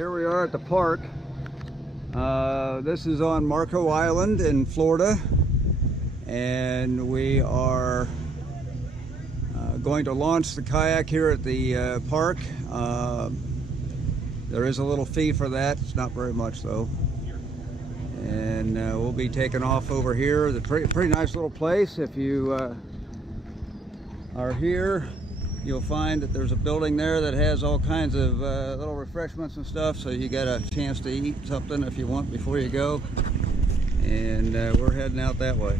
Here we are at the park. This is on Marco Island in Florida, and we are going to launch the kayak here at the park. There is a little fee for that. It's not very much though. And we'll be taking off over here. It's a pretty nice little place. If you are here, you'll find that there's a building there that has all kinds of little refreshments and stuff, so you got a chance to eat something if you want before you go. And we're heading out that way.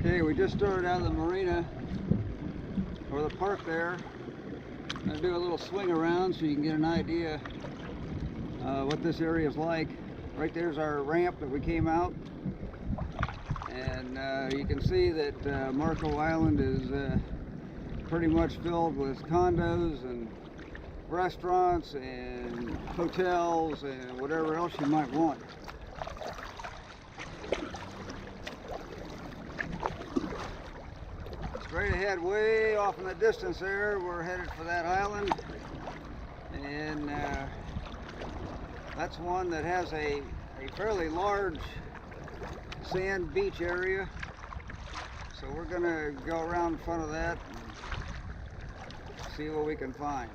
Okay, we just started out of the marina, or the park there. I'm going to do a little swing around so you can get an idea what this area is like. Right there's our ramp that we came out. And you can see that Marco Island is pretty much filled with condos and restaurants and hotels and whatever else you might want. Straight ahead, way off in the distance there, we're headed for that island. And that's one that has a fairly large sand beach area, so we're gonna go around in front of that and see what we can find.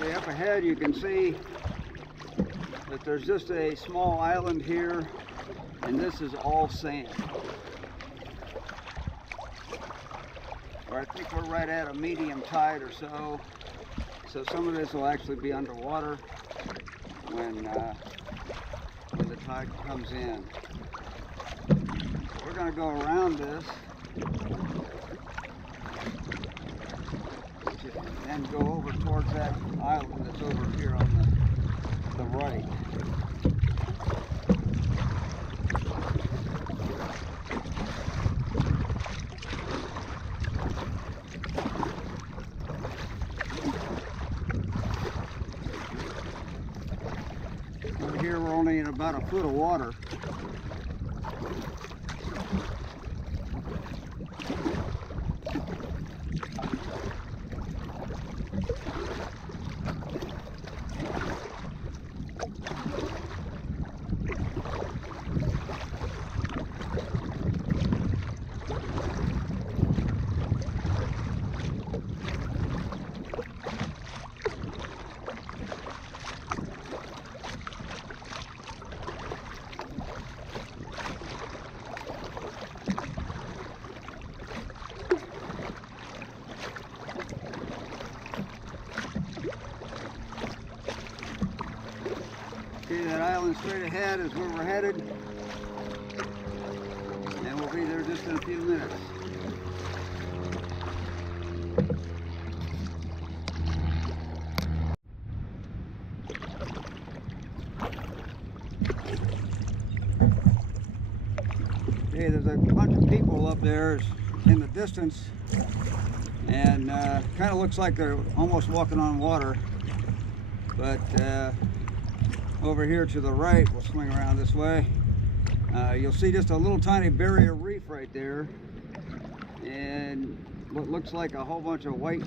Okay, up ahead you can see that there's just a small island here, and this is all sand. Or I think we're right at a medium tide or so, so some of this will actually be underwater when the tide comes in. We're going to go around this and go over towards that island that's over here on the right. Over here we're only in about a foot of water. Okay, that island straight ahead is where we're headed, and we'll be there just in a few minutes. Okay, there's a bunch of people up there in the distance, and kind of looks like they're almost walking on water, but over here to the right, we'll swing around this way. You'll see just a little tiny barrier reef right there, and what looks like a whole bunch of white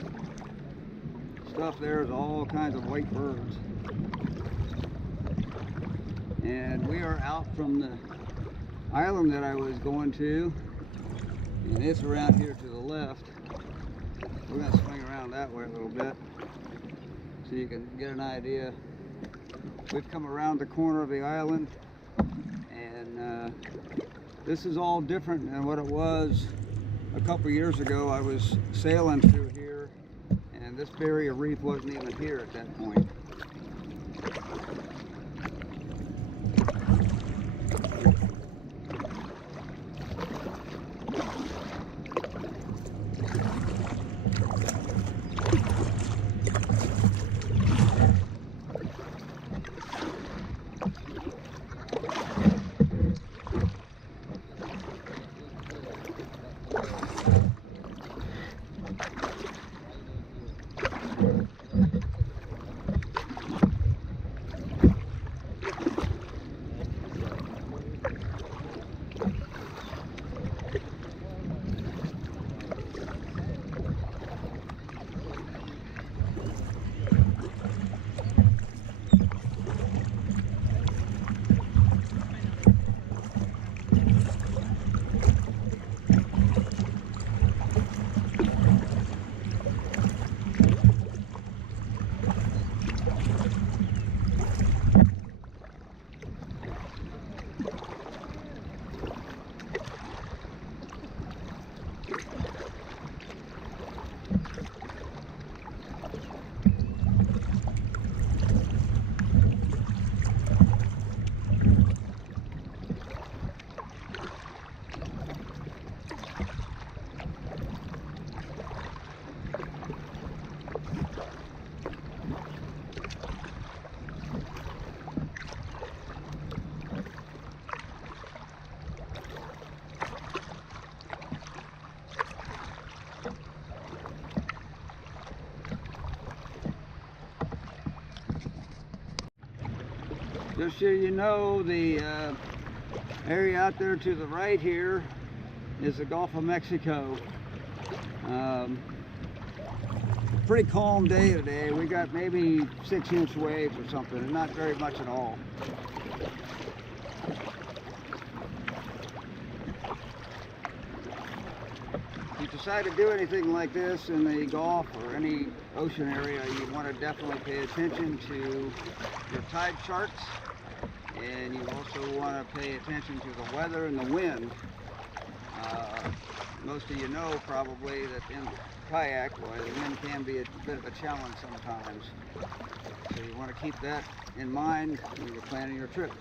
stuff there is all kinds of white birds. And we are out from the island that I was going to, and it's around here to the left. We're going to swing around that way a little bit so you can get an idea. We've come around the corner of the island, and this is all different than what it was a couple years ago I was sailing through here, and this barrier reef wasn't even here at that point. Just so you know, the area out there to the right here is the Gulf of Mexico. Pretty calm day today. We got maybe 6-inch waves or something, not very much at all. If you decide to do anything like this in the Gulf or any ocean area, you want to definitely pay attention to your tide charts, and you also want to pay attention to the weather and the wind. Most of you know probably that in kayak, well, the wind can be a bit of a challenge sometimes. So you want to keep that in mind when you're planning your trip.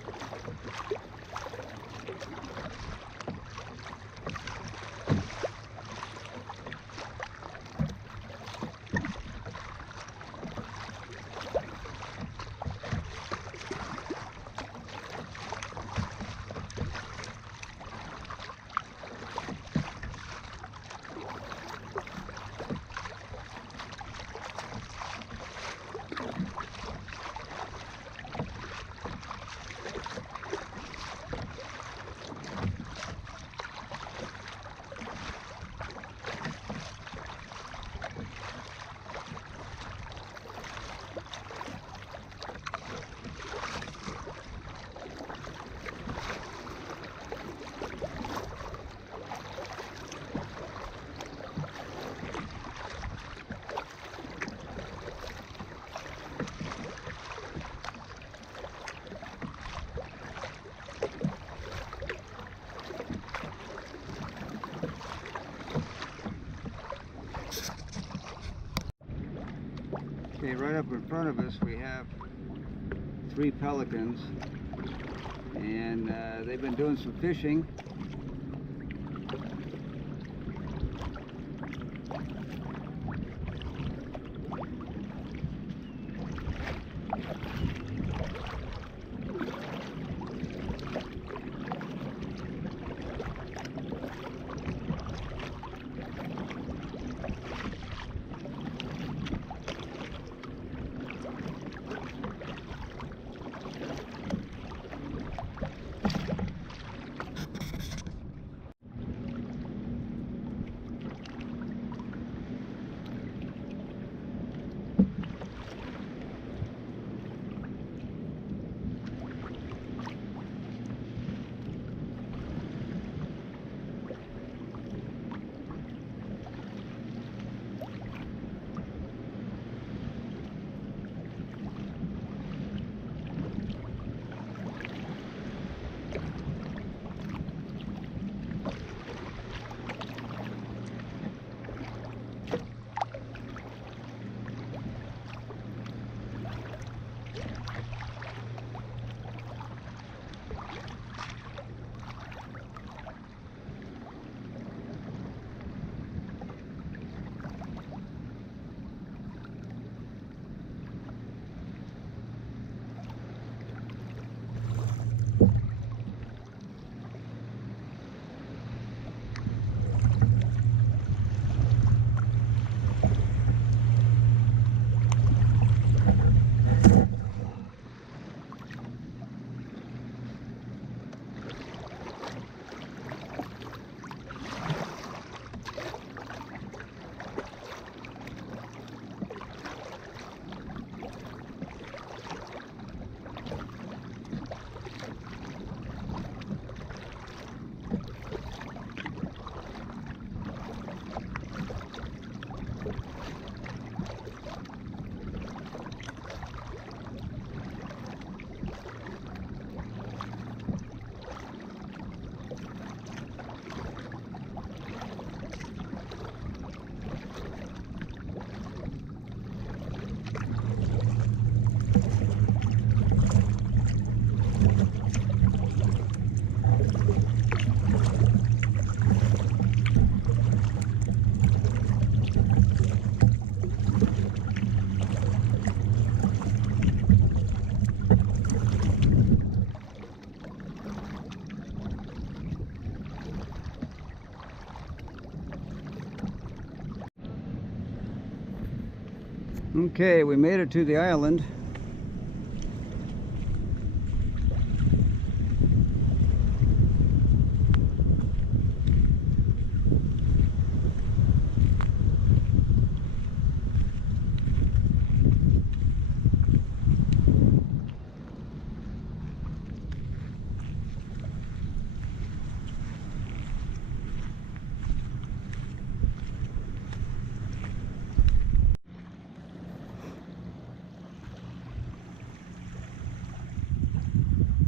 Okay, right up in front of us we have 3 pelicans, and they've been doing some fishing. Okay, we made it to the island.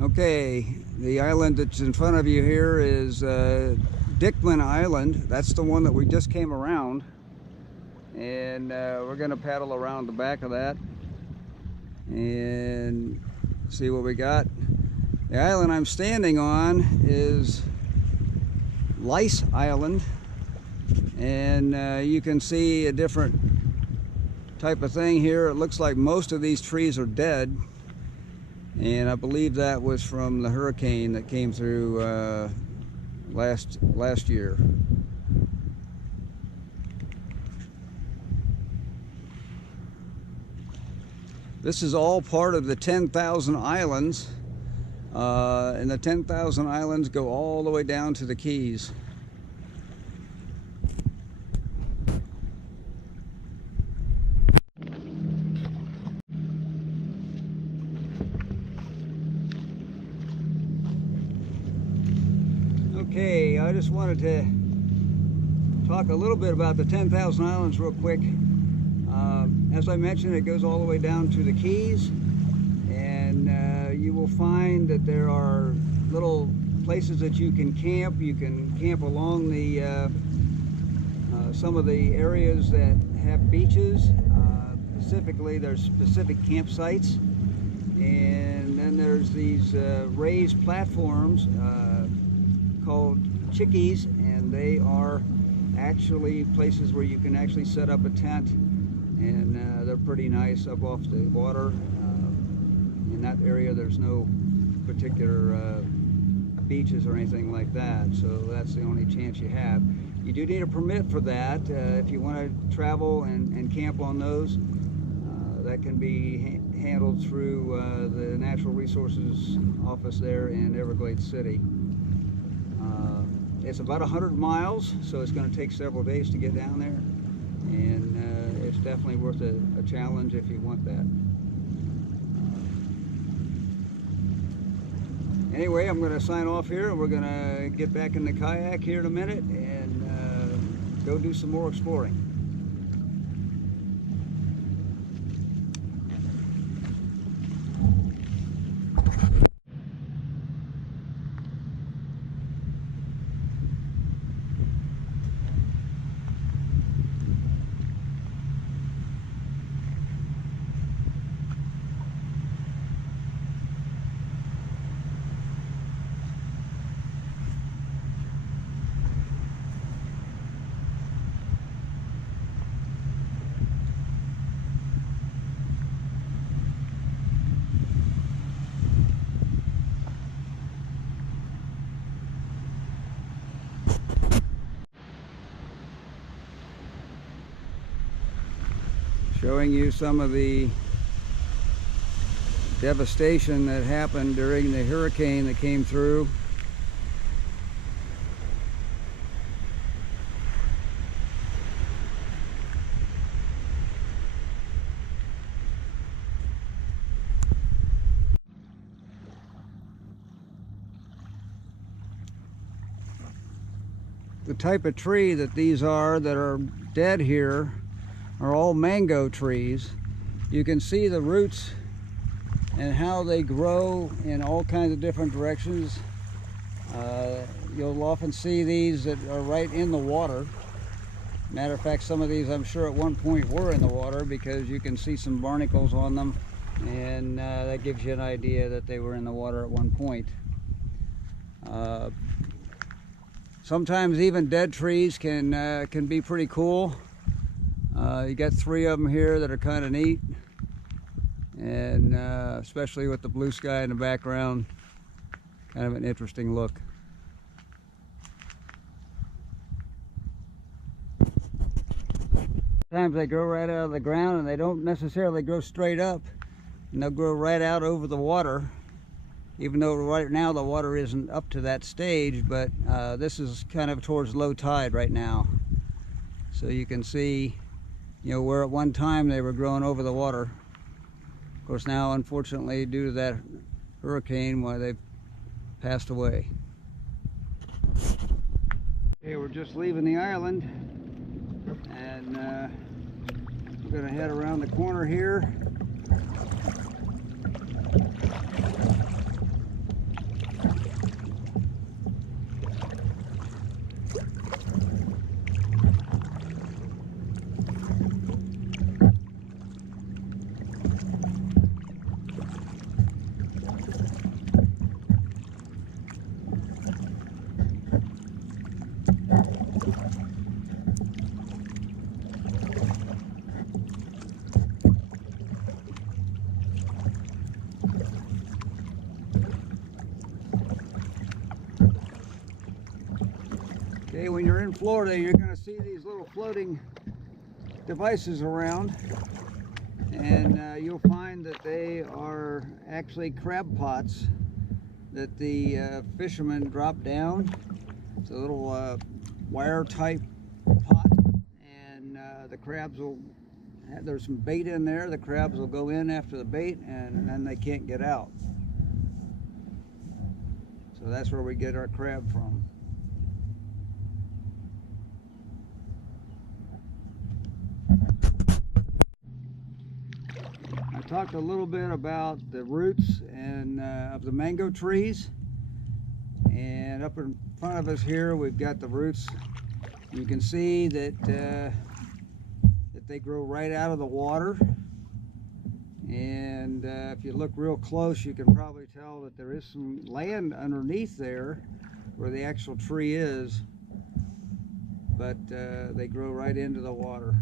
Okay, the island that's in front of you here is Dickman Island. That's the one that we just came around, and we're going to paddle around the back of that and see what we got. The island I'm standing on is Lice Island, and you can see a different type of thing here. It looks like most of these trees are dead, and I believe that was from the hurricane that came through last year. This is all part of the 10,000 islands, and the 10,000 islands go all the way down to the Keys. Okay, I just wanted to talk a little bit about the 10,000 islands real quick. As I mentioned, it goes all the way down to the Keys, and you will find that there are little places that you can camp. You can camp along the some of the areas that have beaches. Specifically, there's specific campsites, and then there's these raised platforms called chickees, and they are actually places where you can actually set up a tent, and they're pretty nice up off the water. In that area there's no particular beaches or anything like that, so that's the only chance you have. You do need a permit for that if you want to travel and camp on those. That can be handled through the Natural Resources office there in Everglades City. It's about 100 miles, so it's going to take several days to get down there, and it's definitely worth a challenge if you want that. Anyway, I'm going to sign off here, and we're going to get back in the kayak here in a minute and go do some more exploring. Showing you some of the devastation that happened during the hurricane that came through. The type of tree that these are that are dead here are all mango trees. You can see the roots and how they grow in all kinds of different directions. You'll often see these that are right in the water. Matter of fact, some of these I'm sure at one point were in the water, because you can see some barnacles on them, and that gives you an idea that they were in the water at one point. Sometimes even dead trees can be pretty cool. You got 3 of them here that are kind of neat, and especially with the blue sky in the background, kind of an interesting look. Sometimes they grow right out of the ground, and they don't necessarily grow straight up, and they'll grow right out over the water, even though right now the water isn't up to that stage. But this is kind of towards low tide right now, so you can see, you know, where at one time they were growing over the water. Of course, now unfortunately, due to that hurricane, why they've passed away. Okay, we're just leaving the island, and we're going to head around the corner here. Okay, when you're in Florida, you're going to see these little floating devices around, and you'll find that they are actually crab pots that the fishermen drop down. It's a little wire type pot, and the crabs will have, there's some bait in there. The crabs will go in after the bait, and then they can't get out. So that's where we get our crab from. I talked a little bit about the roots and of the mango trees, and up in front of us here we've got the roots. You can see that that they grow right out of the water, and if you look real close, you can probably tell that there is some land underneath there where the actual tree is, but they grow right into the water.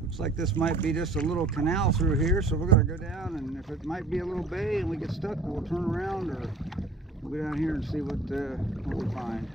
Looks like this might be just a little canal through here, so we're going to go down, and if it might be a little bay and we get stuck, we'll turn around, or we'll go down here and see what we find.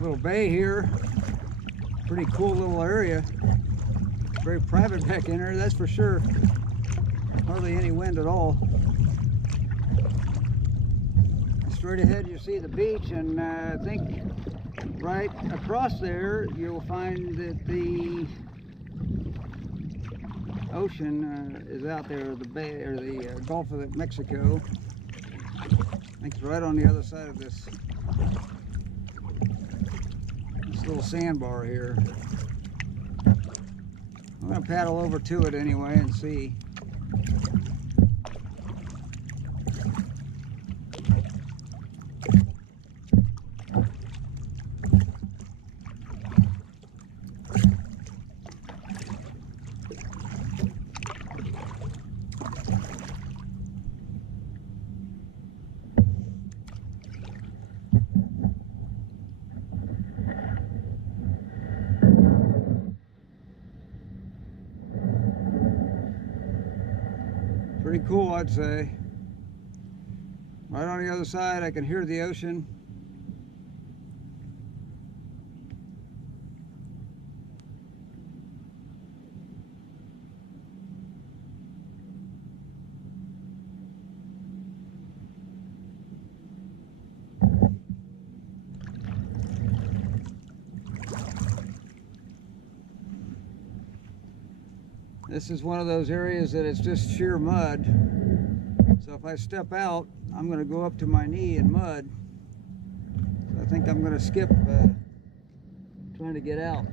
Little bay here. Pretty cool little area. Very private back in there, that's for sure. Hardly any wind at all. Straight ahead you see the beach, and I think right across there you'll find that the ocean is out there, the bay or the Gulf of Mexico. I think it's right on the other side of this little sandbar here. I'm going to paddle over to it anyway and see. Pretty cool, I'd say. Right on the other side, I can hear the ocean. This is one of those areas that it's just sheer mud. So if I step out, I'm going to go up to my knee in mud. So I think I'm going to skip trying to get out.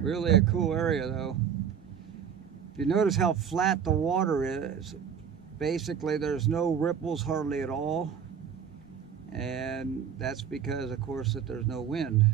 Really a cool area though. If you notice how flat the water is, basically there's no ripples hardly at all, and that's because of course that there's no wind.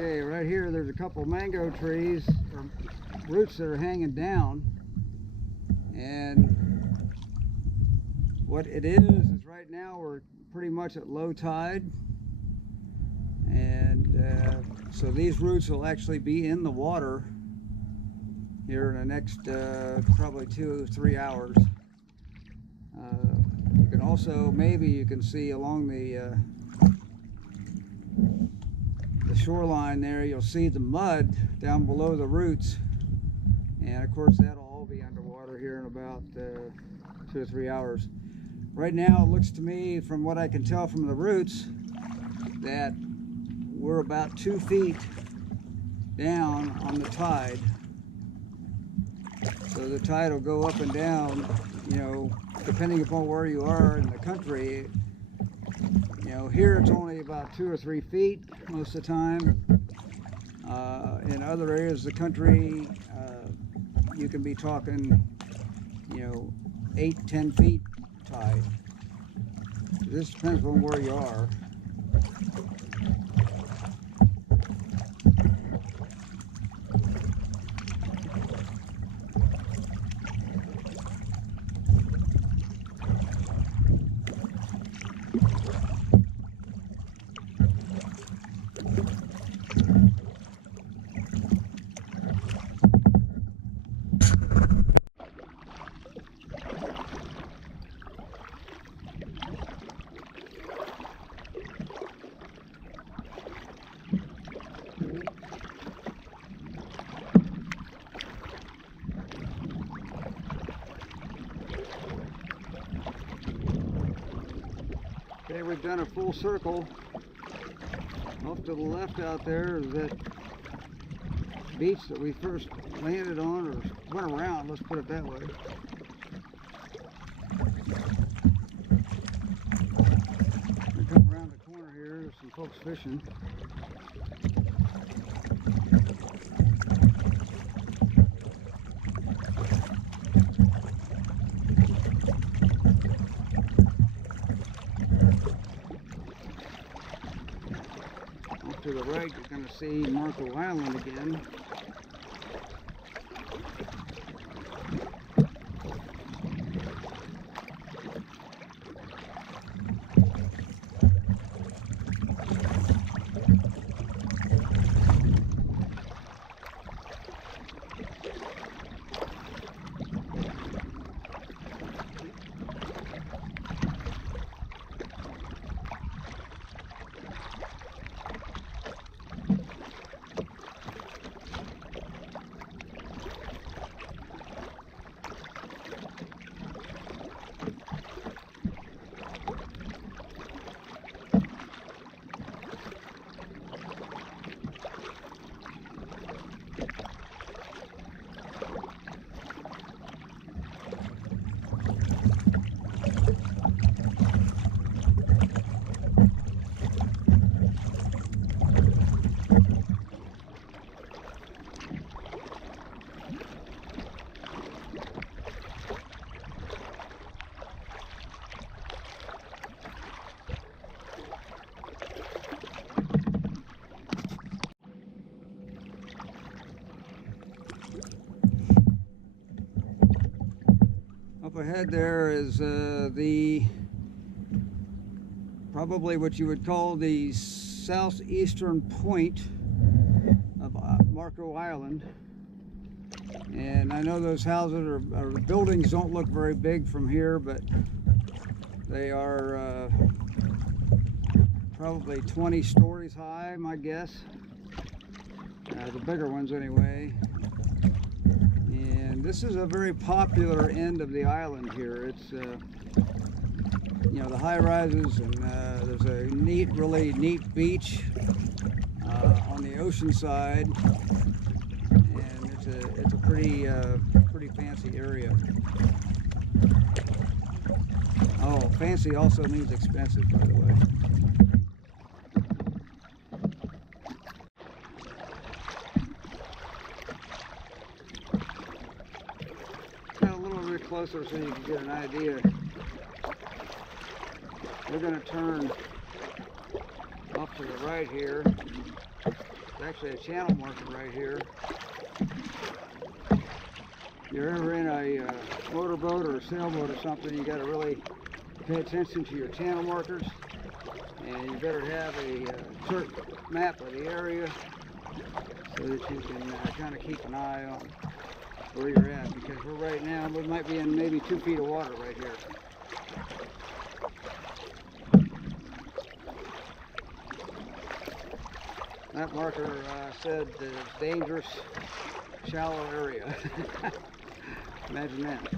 Okay, right here there's a couple mango trees or roots that are hanging down, and what it is right now we're pretty much at low tide, and so these roots will actually be in the water here in the next probably 2 or 3 hours. You can also, maybe you can see along the shoreline there, you'll see the mud down below the roots, and of course that'll all be underwater here in about 2 or 3 hours. Right now it looks to me, from what I can tell from the roots, that we're about 2 feet down on the tide. So the tide will go up and down, you know, depending upon where you are in the country. You know, here it's only about 2 or 3 feet most of the time. In other areas of the country, you can be talking, you know, 8, 10 feet tide. This depends on where you are. Okay, we've done a full circle. Off to the left out there is that beach that we first landed on, or went around, let's put it that way. We come around the corner here, there's some folks fishing. To the right, you're going to see Marco Island again. Up ahead there is probably what you would call the southeastern point of Marco Island. And I know those houses or buildings don't look very big from here, but they are probably 20 stories high, my guess. The bigger ones anyway. And this is a very popular end of the island here. It's you know, the high rises, and there's a really neat beach on the ocean side, and it's a pretty fancy area. Oh, fancy also means expensive, by the way. Closer so you can get an idea. We're going to turn off to the right here. It's actually a channel marker right here. If you're ever in a motorboat or a sailboat or something, you got to really pay attention to your channel markers, and you better have a certain map of the area so that you can kind of keep an eye on where you're at, because we're right now, we might be in maybe 2 feet of water right here. That marker said that it's dangerous, shallow area. Imagine that.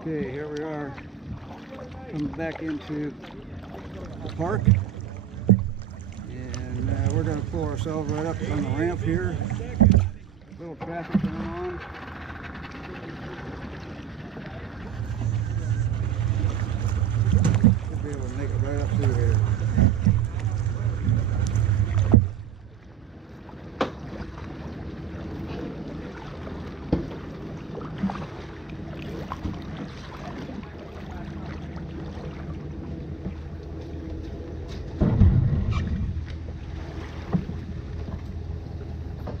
Okay, here we are coming back into the park, and we're going to pull ourselves right up on the ramp here. A little traffic going on. Should be able to make it right up through here.